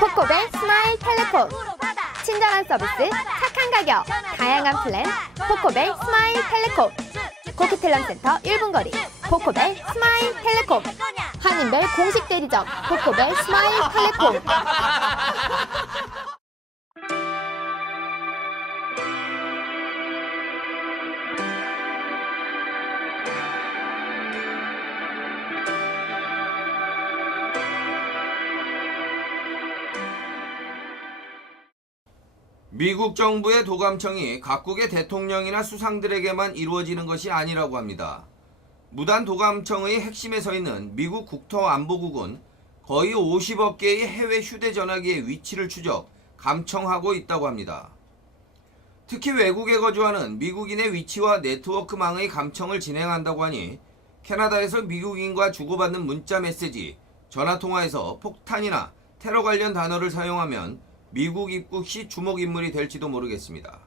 코코벨 스마일 텔레콤. 친절한 서비스, 착한 가격, 다양한 플랜. 코코벨 스마일 텔레콤. 코키텔럼센터 1분 거리. 코코벨 스마일 텔레콤. 한인벨 공식 대리점. 코코벨 스마일 텔레콤. 미국 정부의 도감청이 각국의 대통령이나 수상들에게만 이루어지는 것이 아니라고 합니다. 무단 도감청의 핵심에 서 있는 미국 국토안보국은 거의 50억 개의 해외 휴대전화기의 위치를 추적, 감청하고 있다고 합니다. 특히 외국에 거주하는 미국인의 위치와 네트워크망의 감청을 진행한다고 하니 캐나다에서 미국인과 주고받는 문자 메시지, 전화통화에서 폭탄이나 테러 관련 단어를 사용하면 미국 입국 시 주목인물이 될지도 모르겠습니다.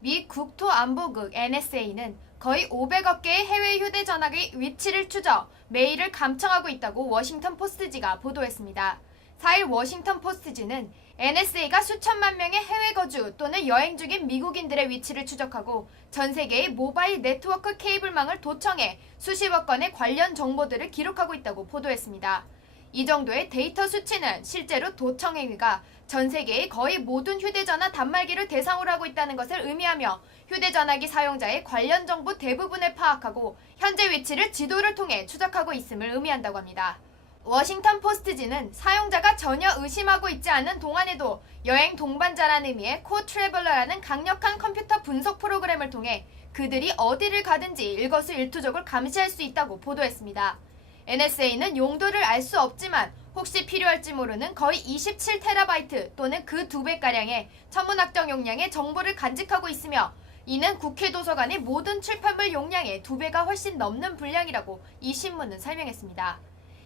미 국토안보국 NSA는 거의 500억 개의 해외 휴대전화기 위치를 추적, 메일을 감청하고 있다고 워싱턴 포스트지가 보도했습니다. 4일 워싱턴 포스트지는 NSA가 수천만 명의 해외 거주 또는 여행 중인 미국인들의 위치를 추적하고 전 세계의 모바일 네트워크 케이블망을 도청해 수십억 건의 관련 정보들을 기록하고 있다고 보도했습니다. 이 정도의 데이터 수치는 실제로 도청 행위가 전 세계의 거의 모든 휴대전화 단말기를 대상으로 하고 있다는 것을 의미하며 휴대전화기 사용자의 관련 정보 대부분을 파악하고 현재 위치를 지도를 통해 추적하고 있음을 의미한다고 합니다. 워싱턴 포스트지는 사용자가 전혀 의심하고 있지 않는 동안에도 여행 동반자라는 의미의 코트래블러라는 강력한 컴퓨터 분석 프로그램을 통해 그들이 어디를 가든지 일거수일투족을 감시할 수 있다고 보도했습니다. NSA는 용도를 알 수 없지만 혹시 필요할지 모르는 거의 27TB 또는 그 2배가량의 천문학적 용량의 정보를 간직하고 있으며 이는 국회 도서관의 모든 출판물 용량의 2배가 훨씬 넘는 분량이라고 이 신문은 설명했습니다.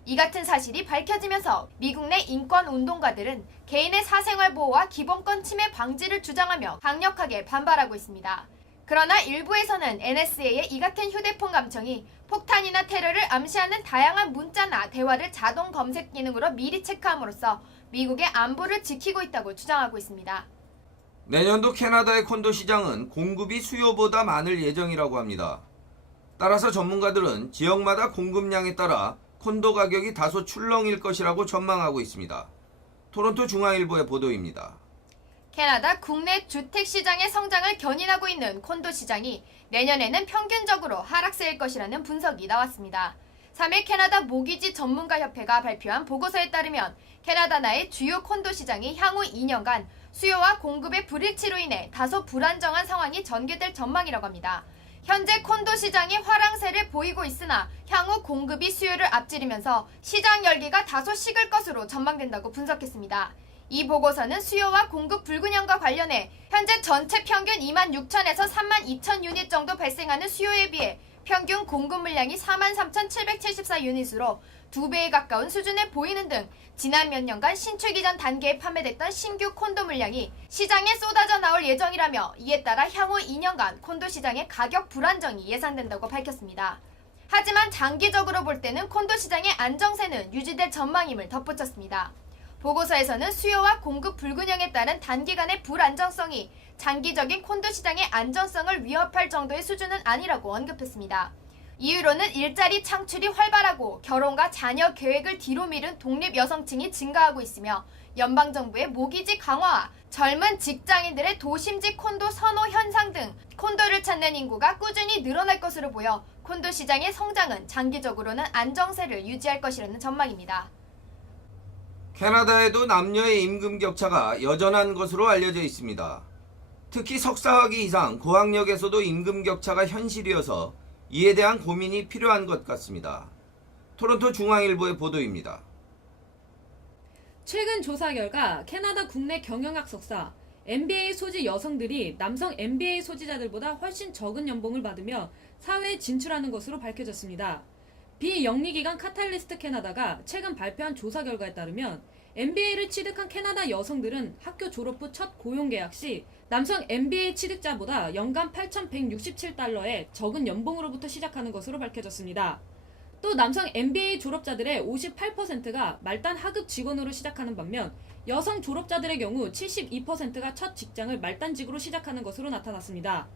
이 같은 사실이 밝혀지면서 미국 내 인권운동가들은 개인의 사생활 보호와 기본권 침해 방지를 주장하며 강력하게 반발하고 있습니다. 그러나 일부에서는 NSA의 이 같은 휴대폰 감청이 폭탄이나 테러를 암시하는 다양한 문자나 대화를 자동 검색 기능으로 미리 체크함으로써 미국의 안보를 지키고 있다고 주장하고 있습니다. 내년도 캐나다의 콘도 시장은 공급이 수요보다 많을 예정이라고 합니다. 따라서 전문가들은 지역마다 공급량에 따라 콘도 가격이 다소 출렁일 것이라고 전망하고 있습니다. 토론토 중앙일보의 보도입니다. 캐나다 국내 주택시장의 성장을 견인하고 있는 콘도 시장이 내년에는 평균적으로 하락세일 것이라는 분석이 나왔습니다. 3일 캐나다 모기지 전문가협회가 발표한 보고서에 따르면 캐나다 내의 주요 콘도 시장이 향후 2년간 수요와 공급의 불일치로 인해 다소 불안정한 상황이 전개될 전망이라고 합니다. 현재 콘도 시장이 화랑세를 보이고 있으나 향후 공급이 수요를 앞지르면서 시장 열기가 다소 식을 것으로 전망된다고 분석했습니다. 이 보고서는 수요와 공급 불균형과 관련해 현재 전체 평균 26,000에서 32,000 유닛 정도 발생하는 수요에 비해 평균 공급 물량이 43,774유닛으로 2배에 가까운 수준에 보이는 등 지난 몇 년간 신축 이전 단계에 판매됐던 신규 콘도 물량이 시장에 쏟아져 나올 예정이라며 이에 따라 향후 2년간 콘도 시장의 가격 불안정이 예상된다고 밝혔습니다. 하지만 장기적으로 볼 때는 콘도 시장의 안정세는 유지될 전망임을 덧붙였습니다. 보고서에서는 수요와 공급 불균형에 따른 단기간의 불안정성이 장기적인 콘도 시장의 안정성을 위협할 정도의 수준은 아니라고 언급했습니다. 이유로는 일자리 창출이 활발하고 결혼과 자녀 계획을 뒤로 미룬 독립 여성층이 증가하고 있으며 연방정부의 모기지 강화와 젊은 직장인들의 도심지 콘도 선호 현상 등 콘도를 찾는 인구가 꾸준히 늘어날 것으로 보여 콘도 시장의 성장은 장기적으로는 안정세를 유지할 것이라는 전망입니다. 캐나다에도 남녀의 임금 격차가 여전한 것으로 알려져 있습니다. 특히 석사학위 이상 고학력에서도 임금 격차가 현실이어서 이에 대한 고민이 필요한 것 같습니다. 토론토 중앙일보의 보도입니다. 최근 조사 결과 캐나다 국내 경영학 석사, MBA 소지 여성들이 남성 MBA 소지자들보다 훨씬 적은 연봉을 받으며 사회에 진출하는 것으로 밝혀졌습니다. 비영리기관 카탈리스트 캐나다가 최근 발표한 조사 결과에 따르면 MBA를 취득한 캐나다 여성들은 학교 졸업 후 첫 고용계약 시 남성 MBA 취득자보다 연간 $8,167의 적은 연봉으로부터 시작하는 것으로 밝혀졌습니다. 또 남성 MBA 졸업자들의 58%가 말단 하급 직원으로 시작하는 반면 여성 졸업자들의 경우 72%가 첫 직장을 말단직으로 시작하는 것으로 나타났습니다.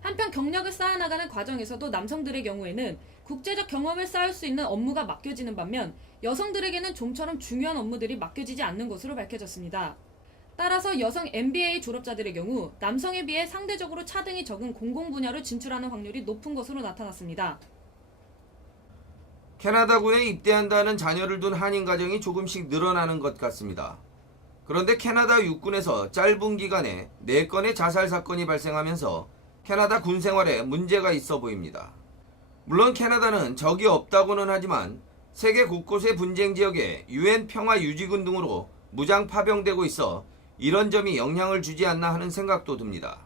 한편 경력을 쌓아나가는 과정에서도 남성들의 경우에는 국제적 경험을 쌓을 수 있는 업무가 맡겨지는 반면 여성들에게는 좀처럼 중요한 업무들이 맡겨지지 않는 것으로 밝혀졌습니다. 따라서 여성 MBA 졸업자들의 경우 남성에 비해 상대적으로 차등이 적은 공공 분야로 진출하는 확률이 높은 것으로 나타났습니다. 캐나다군에 입대한다는 자녀를 둔 한인 가정이 조금씩 늘어나는 것 같습니다. 그런데 캐나다 육군에서 짧은 기간에 4건의 자살 사건이 발생하면서 캐나다 군 생활에 문제가 있어 보입니다. 물론 캐나다는 적이 없다고는 하지만 세계 곳곳의 분쟁 지역에 UN 평화유지군 등으로 무장 파병되고 있어 이런 점이 영향을 주지 않나 하는 생각도 듭니다.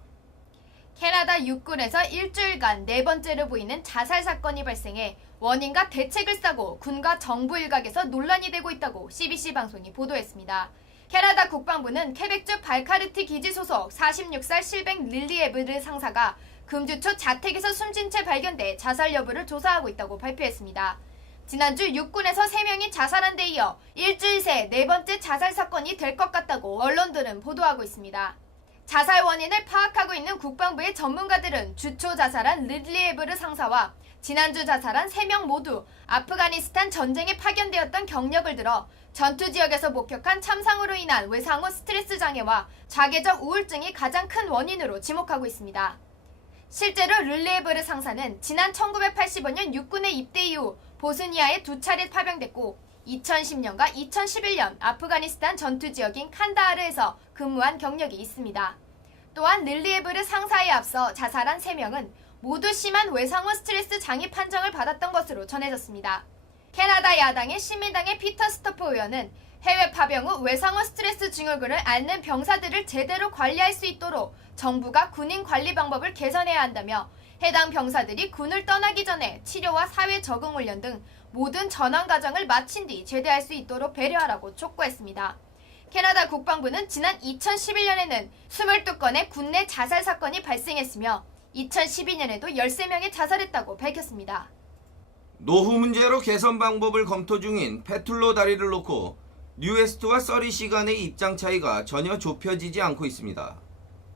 캐나다 육군에서 일주일간 4번째로 보이는 자살 사건이 발생해 원인과 대책을 싸고 군과 정부 일각에서 논란이 되고 있다고 CBC 방송이 보도했습니다. 캐나다 국방부는 퀘벡주 발카르티 기지 소속 46살 실백 릴리에브르 상사가 금주 초 자택에서 숨진 채 발견돼 자살 여부를 조사하고 있다고 발표했습니다. 지난주 육군에서 3명이 자살한 데 이어 일주일 새 4번째 자살 사건이 될 것 같다고 언론들은 보도하고 있습니다. 자살 원인을 파악하고 있는 국방부의 전문가들은 주초 자살한 릴리에브르 상사와 지난주 자살한 3명 모두 아프가니스탄 전쟁에 파견되었던 경력을 들어 전투 지역에서 목격한 참상으로 인한 외상 후 스트레스 장애와 자괴적 우울증이 가장 큰 원인으로 지목하고 있습니다. 실제로 릴리에브르 상사는 지난 1985년 육군에 입대 이후 보스니아에 2차례 파병됐고 2010년과 2011년 아프가니스탄 전투 지역인 칸다하르에서 근무한 경력이 있습니다. 또한 릴리에브르 상사에 앞서 자살한 3명은 모두 심한 외상 후 스트레스 장애 판정을 받았던 것으로 전해졌습니다. 캐나다 야당의 시민당의 피터 스토퍼 의원은 해외 파병 후 외상 후 스트레스 증후군을 앓는 병사들을 제대로 관리할 수 있도록 정부가 군인 관리 방법을 개선해야 한다며 해당 병사들이 군을 떠나기 전에 치료와 사회 적응 훈련 등 모든 전환 과정을 마친 뒤 제대할 수 있도록 배려하라고 촉구했습니다. 캐나다 국방부는 지난 2011년에는 22건의 군내 자살 사건이 발생했으며 2012년에도 13명이 자살했다고 밝혔습니다. 노후 문제로 개선 방법을 검토 중인 페툴로 다리를 놓고 뉴웨스트와 서리시 간의 입장 차이가 전혀 좁혀지지 않고 있습니다.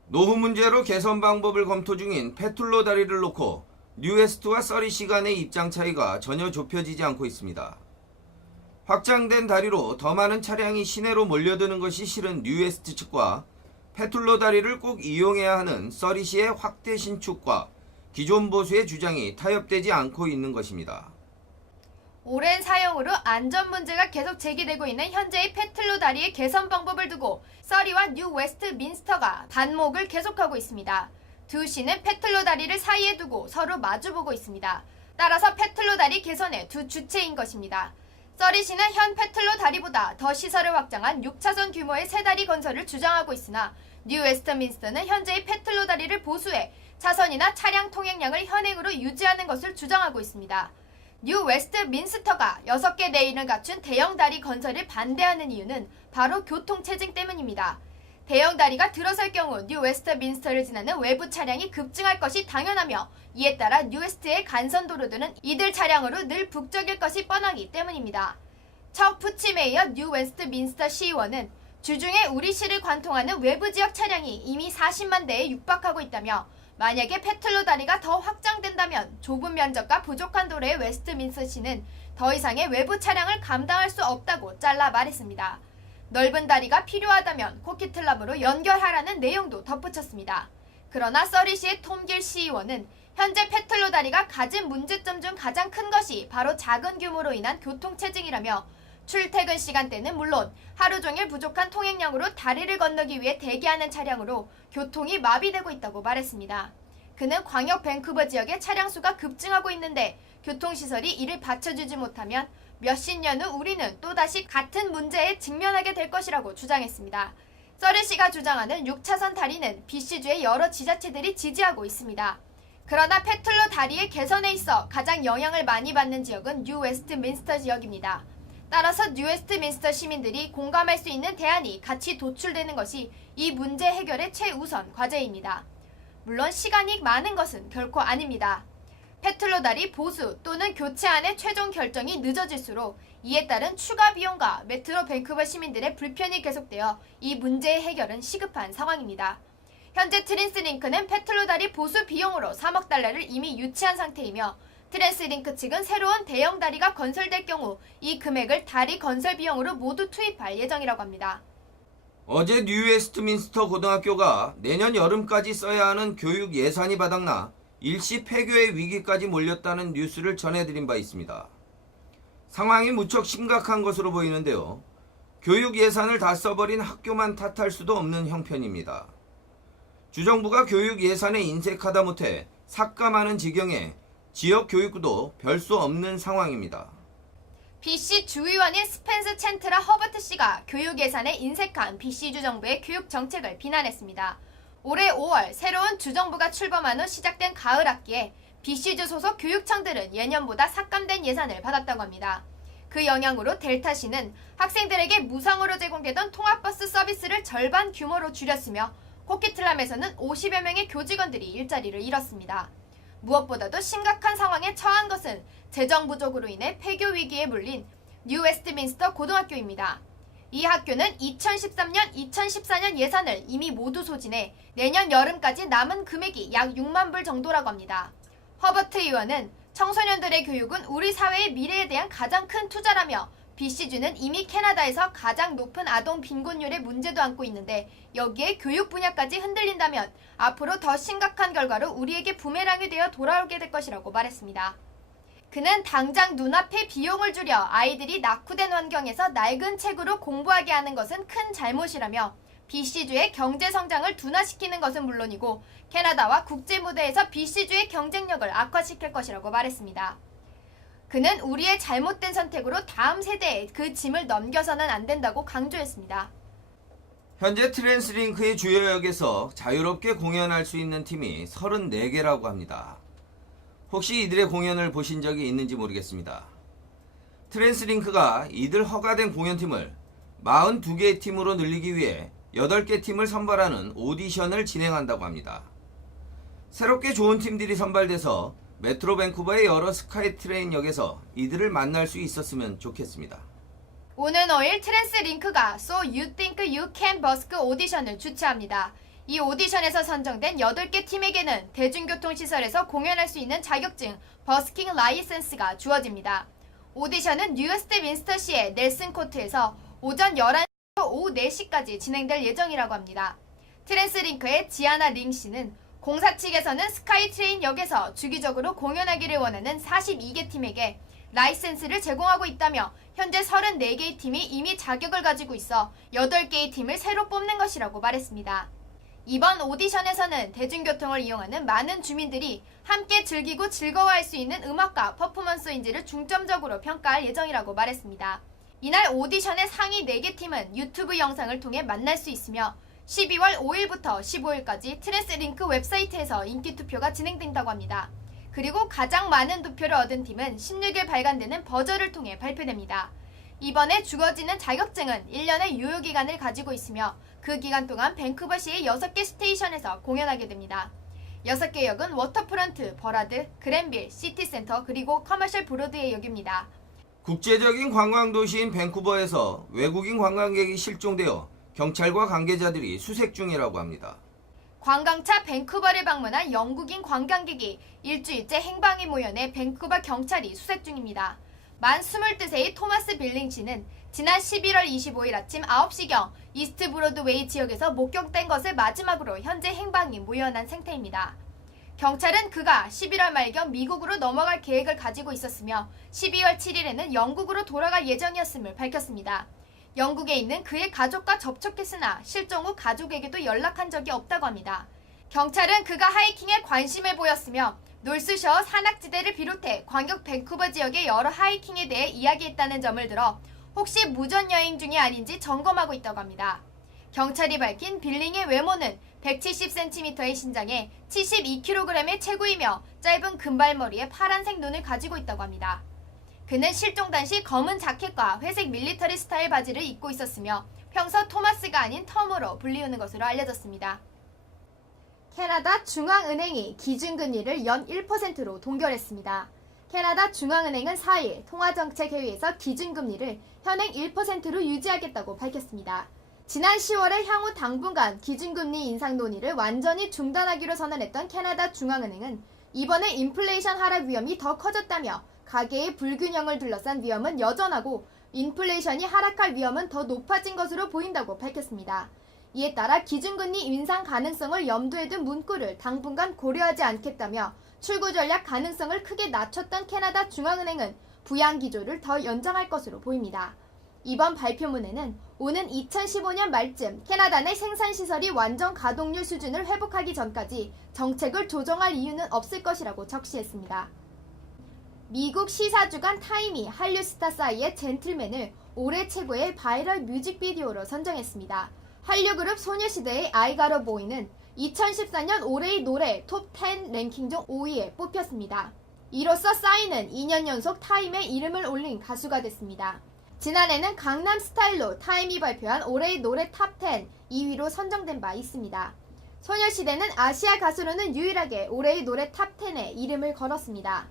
노후 문제로 개선 방법을 검토 중인 페툴로 다리를 놓고 뉴웨스트와 서리시 간의 입장 차이가 전혀 좁혀지지 않고 있습니다. 확장된 다리로 더 많은 차량이 시내로 몰려드는 것이 싫은 뉴웨스트 측과 페툴로 다리를 꼭 이용해야 하는 서리시의 확대 신축과 기존 보수의 주장이 타협되지 않고 있는 것입니다. 오랜 사용으로 안전 문제가 계속 제기되고 있는 현재의 페틀로 다리의 개선 방법을 두고 서리와 뉴 웨스트 민스터가 반목을 계속하고 있습니다. 두 시는 페틀로 다리를 사이에 두고 서로 마주보고 있습니다. 따라서 페틀로 다리 개선의 두 주체인 것입니다. 서리시는 현 페틀로 다리보다 더 시설을 확장한 6차선 규모의 새 다리 건설을 주장하고 있으나 뉴 웨스트민스터는 현재의 페틀로 다리를 보수해 차선이나 차량 통행량을 현행으로 유지하는 것을 주장하고 있습니다. 뉴 웨스트민스터가 6개 레인을 갖춘 대형 다리 건설을 반대하는 이유는 바로 교통체증 때문입니다. 대형 다리가 들어설 경우 뉴 웨스트민스터를 지나는 외부 차량이 급증할 것이 당연하며 이에 따라 뉴 웨스트의 간선도로들은 이들 차량으로 늘 북적일 것이 뻔하기 때문입니다. 척 푸치 메이어 뉴 웨스트민스터 시의원은 주중에 우리 시를 관통하는 외부 지역 차량이 이미 40만 대에 육박하고 있다며 만약에 페틀로 다리가 더 확장된다면 좁은 면적과 부족한 도로의 웨스트민스터시는 더 이상의 외부 차량을 감당할 수 없다고 잘라 말했습니다. 넓은 다리가 필요하다면 코키틀람으로 연결하라는 내용도 덧붙였습니다. 그러나 서리시의 톰길 시의원은 현재 페틀로 다리가 가진 문제점 중 가장 큰 것이 바로 작은 규모로 인한 교통체증이라며 출퇴근 시간대는 물론 하루 종일 부족한 통행량으로 다리를 건너기 위해 대기하는 차량으로 교통이 마비되고 있다고 말했습니다. 그는 광역 밴쿠버 지역의 차량 수가 급증하고 있는데 교통시설이 이를 받쳐주지 못하면 몇십 년 후 우리는 또다시 같은 문제에 직면하게 될 것이라고 주장했습니다. 서리시가 주장하는 6차선 다리는 BC주의 여러 지자체들이 지지하고 있습니다. 그러나 페틀로 다리의 개선에 있어 가장 영향을 많이 받는 지역은 뉴 웨스트민스터 지역입니다. 따라서 뉴 웨스트민스터 시민들이 공감할 수 있는 대안이 같이 도출되는 것이 이 문제 해결의 최우선 과제입니다. 물론 시간이 많은 것은 결코 아닙니다. 페트로다리 보수 또는 교체안의 최종 결정이 늦어질수록 이에 따른 추가 비용과 메트로 밴쿠버 시민들의 불편이 계속되어 이 문제의 해결은 시급한 상황입니다. 현재 트랜스링크는 페트로다리 보수 비용으로 3억 달러를 이미 유치한 상태이며 트랜스링크 측은 새로운 대형 다리가 건설될 경우 이 금액을 다리 건설 비용으로 모두 투입할 예정이라고 합니다. 어제 뉴웨스트민스터 고등학교가 내년 여름까지 써야 하는 교육 예산이 바닥나 일시 폐교의 위기까지 몰렸다는 뉴스를 전해드린 바 있습니다. 상황이 무척 심각한 것으로 보이는데요. 교육 예산을 다 써버린 학교만 탓할 수도 없는 형편입니다. 주정부가 교육 예산에 인색하다 못해 삭감하는 지경에 지역 교육부도 별 수 없는 상황입니다. BC 주의원인 스펜스 챈트라 허버트 씨가 교육 예산에 인색한 BC 주정부의 교육 정책을 비난했습니다. 올해 5월 새로운 주정부가 출범한 후 시작된 가을 학기에 BC주 소속 교육청들은 예년보다 삭감된 예산을 받았다고 합니다. 그 영향으로 델타시는 학생들에게 무상으로 제공되던 통합버스 서비스를 절반 규모로 줄였으며 코키틀람에서는 50여 명의 교직원들이 일자리를 잃었습니다. 무엇보다도 심각한 상황에 처한 것은 재정 부족으로 인해 폐교 위기에 물린 뉴웨스트민스터 고등학교입니다. 이 학교는 2013년, 2014년 예산을 이미 모두 소진해 내년 여름까지 남은 금액이 약 6만 불 정도라고 합니다. 허버트 의원은 청소년들의 교육은 우리 사회의 미래에 대한 가장 큰 투자라며 BC주는 이미 캐나다에서 가장 높은 아동 빈곤율의 문제도 안고 있는데 여기에 교육 분야까지 흔들린다면 앞으로 더 심각한 결과로 우리에게 부메랑이 되어 돌아오게 될 것이라고 말했습니다. 그는 당장 눈앞의 비용을 줄여 아이들이 낙후된 환경에서 낡은 책으로 공부하게 하는 것은 큰 잘못이라며 BC주의 경제 성장을 둔화시키는 것은 물론이고 캐나다와 국제 무대에서 BC주의 경쟁력을 악화시킬 것이라고 말했습니다. 그는 우리의 잘못된 선택으로 다음 세대에 그 짐을 넘겨서는 안 된다고 강조했습니다. 현재 트랜스링크의 주요역에서 자유롭게 공연할 수 있는 팀이 34개라고 합니다. 혹시 이들의 공연을 보신 적이 있는지 모르겠습니다. 트랜스링크가 이들 허가된 공연팀을 42개의 팀으로 늘리기 위해 8개 팀을 선발하는 오디션을 진행한다고 합니다. 새롭게 좋은 팀들이 선발돼서 메트로 밴쿠버의 여러 스카이트레인역에서 이들을 만날 수 있었으면 좋겠습니다. 오는 5일 트랜스링크가 So You Think You Can 버스크 오디션을 주최합니다. 이 오디션에서 선정된 8개 팀에게는 대중교통시설에서 공연할 수 있는 자격증 버스킹 라이센스가 주어집니다. 오디션은 뉴웨스트민스터시의 넬슨 코트에서 오전 11시부터 오후 4시까지 진행될 예정이라고 합니다. 트랜스링크의 지아나 링 씨는 공사 측에서는 스카이트레인 역에서 주기적으로 공연하기를 원하는 42개 팀에게 라이센스를 제공하고 있다며 현재 34개의 팀이 이미 자격을 가지고 있어 8개의 팀을 새로 뽑는 것이라고 말했습니다. 이번 오디션에서는 대중교통을 이용하는 많은 주민들이 함께 즐기고 즐거워할 수 있는 음악과 퍼포먼스인지를 중점적으로 평가할 예정이라고 말했습니다. 이날 오디션의 상위 4개 팀은 유튜브 영상을 통해 만날 수 있으며 12월 5일부터 15일까지 트랜스링크 웹사이트에서 인기투표가 진행된다고 합니다. 그리고 가장 많은 투표를 얻은 팀은 16일 발간되는 버저를 통해 발표됩니다. 이번에 주어지는 자격증은 1년의 유효기간을 가지고 있으며 그 기간 동안 밴쿠버시의 6개 스테이션에서 공연하게 됩니다. 6개 역은 워터프런트, 버라드, 그랜빌, 시티센터 그리고 커머셜 브로드웨이 역입니다. 국제적인 관광도시인 밴쿠버에서 외국인 관광객이 실종되어 경찰과 관계자들이 수색 중이라고 합니다. 관광차 밴쿠버를 방문한 영국인 관광객이 일주일째 행방이 모연해 밴쿠버 경찰이 수색 중입니다. 만 22세의 토마스 빌링 씨는 지난 11월 25일 아침 9시경 이스트 브로드웨이 지역에서 목격된 것을 마지막으로 현재 행방이 모연한 상태입니다. 경찰은 그가 11월 말경 미국으로 넘어갈 계획을 가지고 있었으며 12월 7일에는 영국으로 돌아갈 예정이었음을 밝혔습니다. 영국에 있는 그의 가족과 접촉했으나 실종 후 가족에게도 연락한 적이 없다고 합니다. 경찰은 그가 하이킹에 관심을 보였으며 놀스셔 산악지대를 비롯해 광역 밴쿠버 지역의 여러 하이킹에 대해 이야기했다는 점을 들어 혹시 무전여행 중이 아닌지 점검하고 있다고 합니다. 경찰이 밝힌 빌링의 외모는 170cm의 신장에 72kg의 체구이며 짧은 금발머리에 파란색 눈을 가지고 있다고 합니다. 그는 실종 당시 검은 자켓과 회색 밀리터리 스타일 바지를 입고 있었으며 평소 토마스가 아닌 텀으로 불리우는 것으로 알려졌습니다. 캐나다 중앙은행이 기준금리를 연 1%로 동결했습니다. 캐나다 중앙은행은 4일 통화정책회의에서 기준금리를 현행 1%로 유지하겠다고 밝혔습니다. 지난 10월에 향후 당분간 기준금리 인상 논의를 완전히 중단하기로 선언했던 캐나다 중앙은행은 이번에 인플레이션 하락 위험이 더 커졌다며 가계의 불균형을 둘러싼 위험은 여전하고 인플레이션이 하락할 위험은 더 높아진 것으로 보인다고 밝혔습니다. 이에 따라 기준금리 인상 가능성을 염두에 둔 문구를 당분간 고려하지 않겠다며 출구 전략 가능성을 크게 낮췄던 캐나다 중앙은행은 부양 기조를 더 연장할 것으로 보입니다. 이번 발표문에는 오는 2015년 말쯤 캐나다 내 생산시설이 완전 가동률 수준을 회복하기 전까지 정책을 조정할 이유는 없을 것이라고 적시했습니다. 미국 시사주간 타임이 한류 스타 싸이의 젠틀맨을 올해 최고의 바이럴 뮤직비디오로 선정했습니다. 한류 그룹 소녀시대의 I Got a Boy는 2014년 올해의 노래 톱10 랭킹 중 5위에 뽑혔습니다. 이로써 싸이는 2년 연속 타임에 이름을 올린 가수가 됐습니다. 지난해는 강남 스타일로 타임이 발표한 올해의 노래 탑10 2위로 선정된 바 있습니다. 소녀시대는 아시아 가수로는 유일하게 올해의 노래 탑10에 이름을 걸었습니다.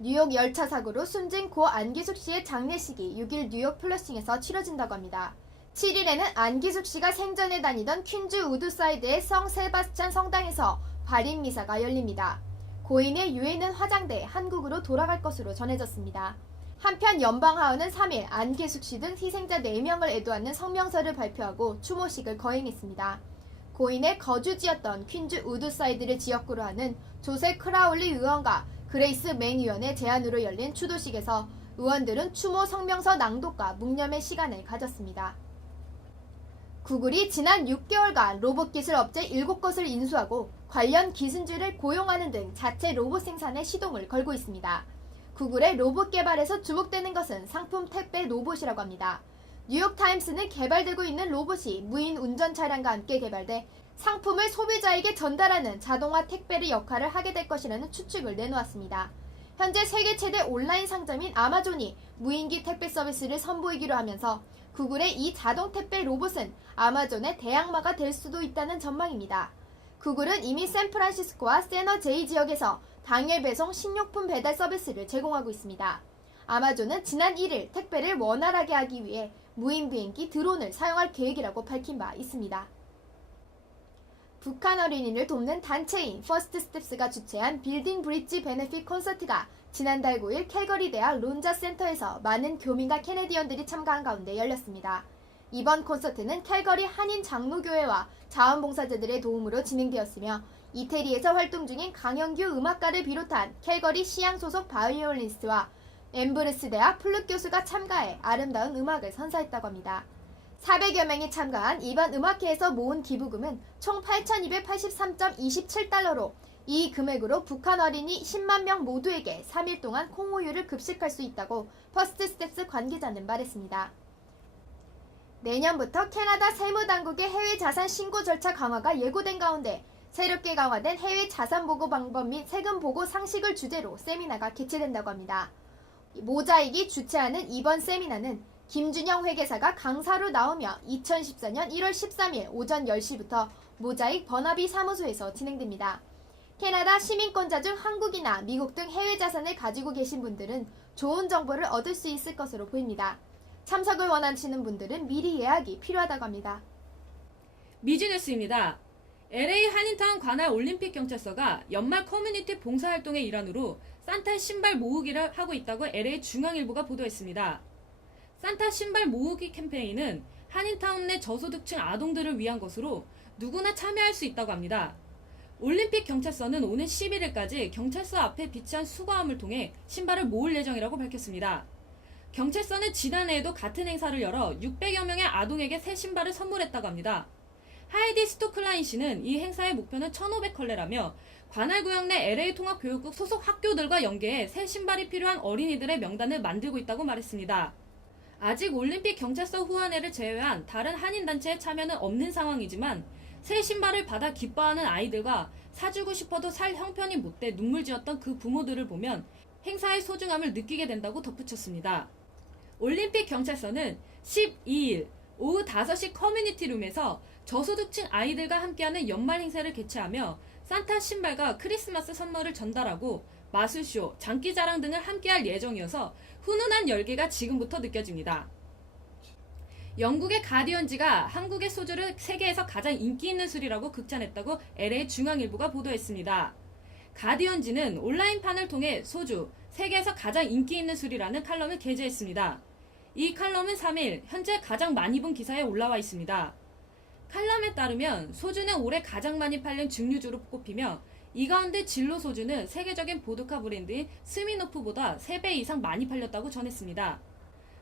뉴욕 열차 사고로 숨진 고 안기숙 씨의 장례식이 6일 뉴욕 플러싱에서 치러진다고 합니다. 7일에는 안기숙 씨가 생전에 다니던 퀸즈 우드사이드의 성 세바스찬 성당에서 발인 미사가 열립니다. 고인의 유해는 화장돼 한국으로 돌아갈 것으로 전해졌습니다. 한편 연방하원은 3일 안기숙 씨 등 희생자 4명을 애도하는 성명서를 발표하고 추모식을 거행했습니다. 고인의 거주지였던 퀸즈 우드사이드를 지역구로 하는 조세 크라울리 의원과 그레이스 맹 의원의 제안으로 열린 추도식에서 의원들은 추모 성명서 낭독과 묵념의 시간을 가졌습니다. 구글이 지난 6개월간 로봇 기술 업체 7곳을 인수하고 관련 기술주를 고용하는 등 자체 로봇 생산에 시동을 걸고 있습니다. 구글의 로봇 개발에서 주목되는 것은 상품 택배 로봇이라고 합니다. 뉴욕타임스는 개발되고 있는 로봇이 무인 운전 차량과 함께 개발돼 상품을 소비자에게 전달하는 자동화 택배의 역할을 하게 될 것이라는 추측을 내놓았습니다. 현재 세계 최대 온라인 상점인 아마존이 무인기 택배 서비스를 선보이기로 하면서 구글의 이 자동 택배 로봇은 아마존의 대항마가 될 수도 있다는 전망입니다. 구글은 이미 샌프란시스코와 세너제이 지역에서 당일 배송 식료품 배달 서비스를 제공하고 있습니다. 아마존은 지난 1일 택배를 원활하게 하기 위해 무인 비행기 드론을 사용할 계획이라고 밝힌 바 있습니다. 북한 어린이를 돕는 단체인 퍼스트 스텝스가 주최한 빌딩 브릿지 베네핏 콘서트가 지난달 9일 캘거리 대학 론자 센터에서 많은 교민과 캐네디언들이 참가한 가운데 열렸습니다. 이번 콘서트는 캘거리 한인 장로교회와 자원봉사자들의 도움으로 진행되었으며 이태리에서 활동 중인 강영규 음악가를 비롯한 캘거리 시향 소속 바이올리니스트와 엠브르스 대학 플룻 교수가 참가해 아름다운 음악을 선사했다고 합니다. 400여 명이 참가한 이번 음악회에서 모은 기부금은 총 8,283.27달러로 이 금액으로 북한 어린이 10만 명 모두에게 3일 동안 콩우유를 급식할 수 있다고 퍼스트 스텝스 관계자는 말했습니다. 내년부터 캐나다 세무당국의 해외 자산 신고 절차 강화가 예고된 가운데 새롭게 강화된 해외 자산 보고 방법 및 세금 보고 상식을 주제로 세미나가 개최된다고 합니다. 모자익이 주최하는 이번 세미나는 김준영 회계사가 강사로 나오며 2014년 1월 13일 오전 10시부터 모자익 버나비 사무소에서 진행됩니다. 캐나다 시민권자 중 한국이나 미국 등 해외 자산을 가지고 계신 분들은 좋은 정보를 얻을 수 있을 것으로 보입니다. 참석을 원하시는 분들은 미리 예약이 필요하다고 합니다. 미즈뉴스입니다. LA 한인타운 관할 올림픽 경찰서가 연말 커뮤니티 봉사활동의 일환으로 산타 신발 모으기를 하고 있다고 LA 중앙일보가 보도했습니다. 산타 신발 모으기 캠페인은 한인타운 내 저소득층 아동들을 위한 것으로 누구나 참여할 수 있다고 합니다. 올림픽 경찰서는 오는 11일까지 경찰서 앞에 비치한 수거함을 통해 신발을 모을 예정이라고 밝혔습니다. 경찰서는 지난해에도 같은 행사를 열어 600여 명의 아동에게 새 신발을 선물했다고 합니다. 하이디 스토클라인 씨는 이 행사의 목표는 1,500컬레라며 관할구역 내 LA 통합교육국 소속 학교들과 연계해 새 신발이 필요한 어린이들의 명단을 만들고 있다고 말했습니다. 아직 올림픽 경찰서 후원회를 제외한 다른 한인단체의 참여는 없는 상황이지만 새 신발을 받아 기뻐하는 아이들과 사주고 싶어도 살 형편이 못돼 눈물 지었던 그 부모들을 보면 행사의 소중함을 느끼게 된다고 덧붙였습니다. 올림픽 경찰서는 12일 오후 5시 커뮤니티룸에서 저소득층 아이들과 함께하는 연말 행사를 개최하며 산타 신발과 크리스마스 선물을 전달하고 마술쇼, 장기자랑 등을 함께할 예정이어서 훈훈한 열기가 지금부터 느껴집니다. 영국의 가디언지가 한국의 소주를 세계에서 가장 인기 있는 술이라고 극찬했다고 LA 중앙일보가 보도했습니다. 가디언지는 온라인판을 통해 소주, 세계에서 가장 인기 있는 술이라는 칼럼을 게재했습니다. 이 칼럼은 3일 현재 가장 많이 본 기사에 올라와 있습니다. 칼럼에 따르면 소주는 올해 가장 많이 팔린 증류주로 꼽히며 이 가운데 진로 소주는 세계적인 보드카 브랜드인 스미노프보다 3배 이상 많이 팔렸다고 전했습니다.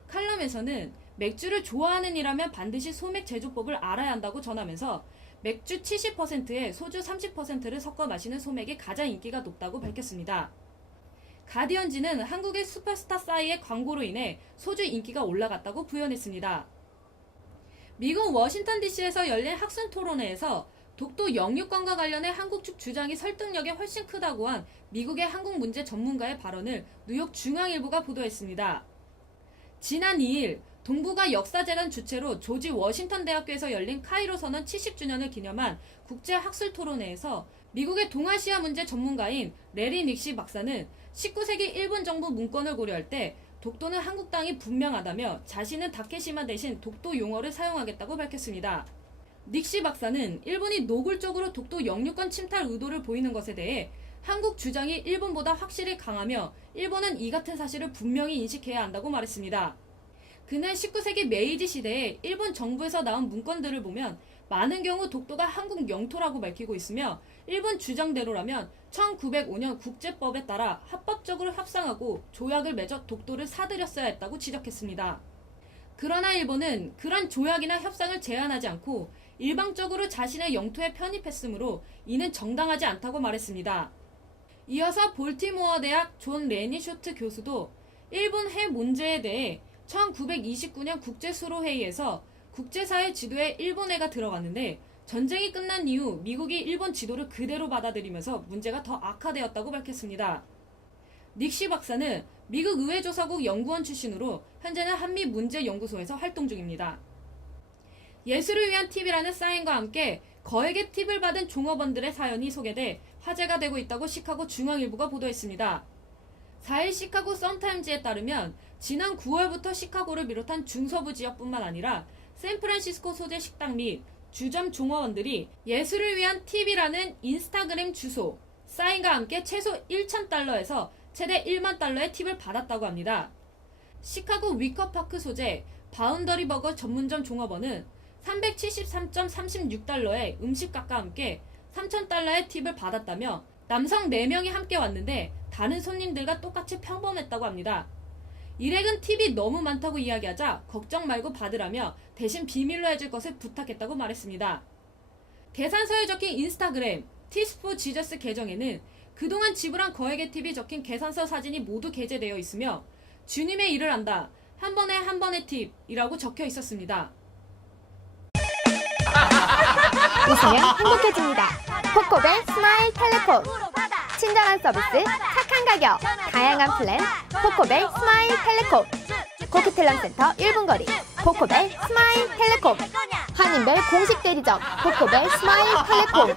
칼럼에서는 맥주를 좋아하는 이라면 반드시 소맥 제조법을 알아야 한다고 전하면서 맥주 70%에 소주 30%를 섞어 마시는 소맥이 가장 인기가 높다고 밝혔습니다. 가디언지는 한국의 슈퍼스타 싸이의 광고로 인해 소주 인기가 올라갔다고 부연했습니다. 미국 워싱턴 DC에서 열린 학술 토론회에서 독도 영유권과 관련해 한국 측 주장이 설득력이 훨씬 크다고 한 미국의 한국 문제 전문가의 발언을 뉴욕 중앙일보가 보도했습니다. 지난 2일 동북아 역사재단 주최로 조지 워싱턴 대학교에서 열린 카이로 선언 70주년을 기념한 국제학술 토론회에서 미국의 동아시아 문제 전문가인 레리 닉시 박사는 19세기 일본 정부 문건을 고려할 때 독도는 한국 땅이 분명하다며 자신은 다케시마 대신 독도 용어를 사용하겠다고 밝혔습니다. 닉시 박사는 일본이 노골적으로 독도 영유권 침탈 의도를 보이는 것에 대해 한국 주장이 일본보다 확실히 강하며 일본은 이 같은 사실을 분명히 인식해야 한다고 말했습니다. 그는 19세기 메이지 시대에 일본 정부에서 나온 문건들을 보면 많은 경우 독도가 한국 영토라고 밝히고 있으며 일본 주장대로라면 1905년 국제법에 따라 합법적으로 협상하고 조약을 맺어 독도를 사들였어야 했다고 지적했습니다. 그러나 일본은 그런 조약이나 협상을 제한하지 않고 일방적으로 자신의 영토에 편입했으므로 이는 정당하지 않다고 말했습니다. 이어서 볼티모어 대학 존 레니쇼트 교수도 일본 해 문제에 대해 1929년 국제수로회의에서 국제사회 지도에 일본해가 들어갔는데 전쟁이 끝난 이후 미국이 일본 지도를 그대로 받아들이면서 문제가 더 악화되었다고 밝혔습니다. 닉시 박사는 미국 의회조사국 연구원 출신으로 현재는 한미문제연구소에서 활동 중입니다. 예술을 위한 팁이라는 사인과 함께 거액의 팁을 받은 종업원들의 사연이 소개돼 화제가 되고 있다고 시카고 중앙일보가 보도했습니다. 4일 시카고 선타임즈에 따르면 지난 9월부터 시카고를 비롯한 중서부 지역뿐만 아니라 샌프란시스코 소재 식당 및 주점 종업원들이 예술을 위한 팁이라는 인스타그램 주소, 사인과 함께 최소 1,000달러에서 최대 1만 달러의 팁을 받았다고 합니다. 시카고 위커파크 소재 바운더리 버거 전문점 종업원은 373.36달러의 음식값과 함께 3,000달러의 팁을 받았다며 남성 4명이 함께 왔는데 다른 손님들과 똑같이 평범했다고 합니다. 일행은 팁이 너무 많다고 이야기하자 걱정 말고 받으라며 대신 비밀로 해줄 것을 부탁했다고 말했습니다. 계산서에 적힌 인스타그램 티스포 지저스 계정에는 그동안 지불한 거액의 팁이 적힌 계산서 사진이 모두 게재되어 있으며 주님의 일을 한다. 한 번에 팁이라고 적혀 있었습니다. 웃으면 행복해집니다. 코코벨 스마일 텔레콤. 친절한 서비스, 착한 가격, 다양한 플랜, 코코벨 스마일 텔레콤. 코키텔럼센터 1분 거리, 코코벨 스마일 텔레콤. 한인벨 공식 대리점, 코코벨 스마일 텔레콤.